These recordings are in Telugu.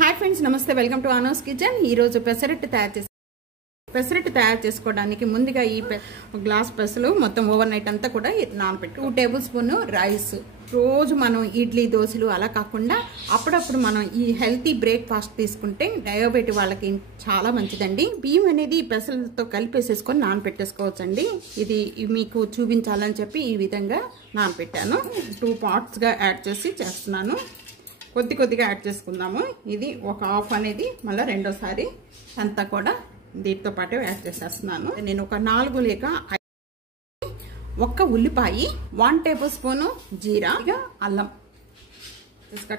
హాయ్ ఫ్రెండ్స్, నమస్తే. Welcome to Anu's kitchen. ఈ రోజు పెసరట్టు తయారు చేసుకోవడానికి ముందుగా ఈ గ్లాస్ పెసలు మొత్తం ఓవర్ నైట్ అంతా కూడా నానబెట్టి 2 టేబుల్ స్పూన్ రైస్. రోజు మనం ఇడ్లీ దోశలు అలా కాకుండా అప్పుడప్పుడు మనం ఈ హెల్తీ బ్రేక్ఫాస్ట్ తీసుకుంటే డయాబెటీ వాళ్ళకి చాలా మంచిదండి. బియ్యం అనేది పెసలతో కలిపేసేసుకొని నానబెట్టేసుకోవచ్చండి. ఇది మీకు చూపించాలని చెప్పి ఈ విధంగా నానబెట్టాను. 2 పార్ట్స్గా యాడ్ చేసి చేస్తున్నాను. కొద్దిగా యాడ్ చేసుకుందాము. ఇది ఒక హాఫ్ అనేది మళ్ళీ రెండోసారి అంతా కూడా దీంతో పాటు యాడ్ చేసేస్తున్నాను. నేను ఒక 4 లేక 1 ఉల్లిపాయ, 1 టేబుల్ స్పూన్ జీరా, అల్లం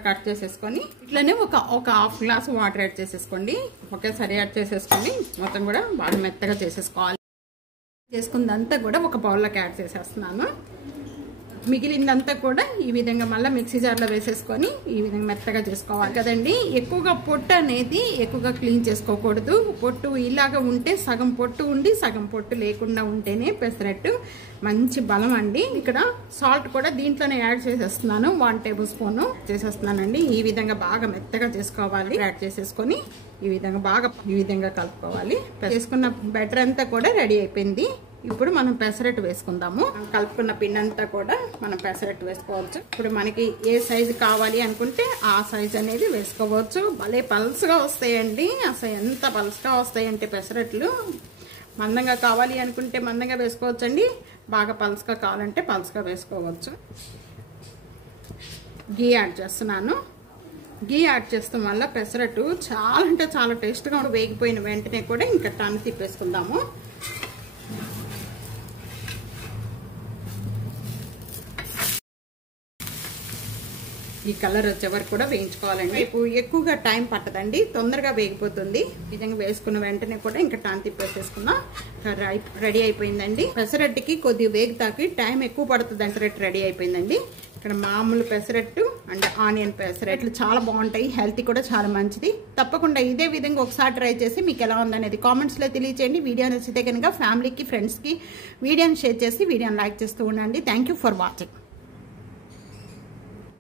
కట్ చేసేసుకొని ఇట్లనే ఒక హాఫ్ గ్లాస్ వాటర్ యాడ్ చేసేసుకోండి. ఒకేసారి యాడ్ చేసేసుకొని మొత్తం కూడా బాగా మెత్తగా చేసేసుకోవాలి. చేసుకుందంతా కూడా ఒక బౌల్లోకి యాడ్ చేసేస్తున్నాను. మిగిలిందంతా కూడా ఈ విధంగా మళ్ళీ మిక్సీ జార్లో వేసేసుకొని ఈ విధంగా మెత్తగా చేసుకోవాలి కదండి. ఎక్కువగా పొట్టు అనేది ఎక్కువగా క్లీన్ చేసుకోకూడదు. పొట్టు ఇలాగా ఉంటే సగం పొట్టు ఉండి సగం పొట్టు లేకుండా ఉంటేనే పెసరట్టు మంచి బలం అండి. ఇక్కడ సాల్ట్ కూడా దీంట్లోనే యాడ్ చేసేస్తున్నాను. 1 టేబుల్ స్పూన్ చేసేస్తున్నానండి. ఈ విధంగా బాగా మెత్తగా చేసుకోవాలి. యాడ్ చేసేసుకొని ఈ విధంగా కలుపుకోవాలి. చేసుకున్న బ్యాటర్ అంతా కూడా రెడీ అయిపోయింది. ఇప్పుడు మనం పెసరట్టు వేసుకుందాము. కలుపుకున్న పిండి అంతా కూడా మనం పెసరట్టు వేసుకోవచ్చు. ఇప్పుడు మనకి ఏ సైజు కావాలి అనుకుంటే ఆ సైజు అనేది వేసుకోవచ్చు. భలే పల్స్గా వస్తాయండి. అసలు ఎంత పల్స్గా వస్తాయంటే పెసరట్లు. మందంగా కావాలి అనుకుంటే మందంగా వేసుకోవచ్చు అండి. బాగా పల్స్గా కావాలంటే పల్స్గా వేసుకోవచ్చు. గీ యాడ్ చేస్తున్నాను. గీ యాడ్ చేస్తాం వల్ల పెసరట్టు చాలా అంటే చాలా టేస్ట్గా వేగిపోయిన వెంటనే కూడా ఇంకా టర్న్ తిప్పేసుకుందాము. ఈ కలర్ వచ్చే వరకు కూడా వేయించుకోవాలండి. ఎక్కువగా టైం పట్టదండి, తొందరగా వేగిపోతుంది. ఈ విధంగా వేసుకున్న వెంటనే కూడా ఇంకా టర్న్ తిప్పేసేసుకున్నా రెడీ అయిపోయిందండి. పెసరట్టుకి కొద్దిగా వేగుతాకి టైం ఎక్కువ పడుతుంది. పెసరట్టు రెడీ అయిపోయిందండి. ఇక్కడ మామూలు పెసరట్టు అండ్ ఆనియన్ పెసరట్లు చాలా బాగుంటాయి. హెల్త్ కూడా చాలా మంచిది. తప్పకుండా ఇదే విధంగా ఒకసారి ట్రై చేసి మీకు ఎలా ఉందనేది కామెంట్స్లో తెలియచేయండి. వీడియో నచ్చితే కనుక ఫ్యామిలీకి, ఫ్రెండ్స్కి వీడియోని షేర్ చేసి వీడియోని లైక్ చేస్తూ ఉండండి. Thank you for watching.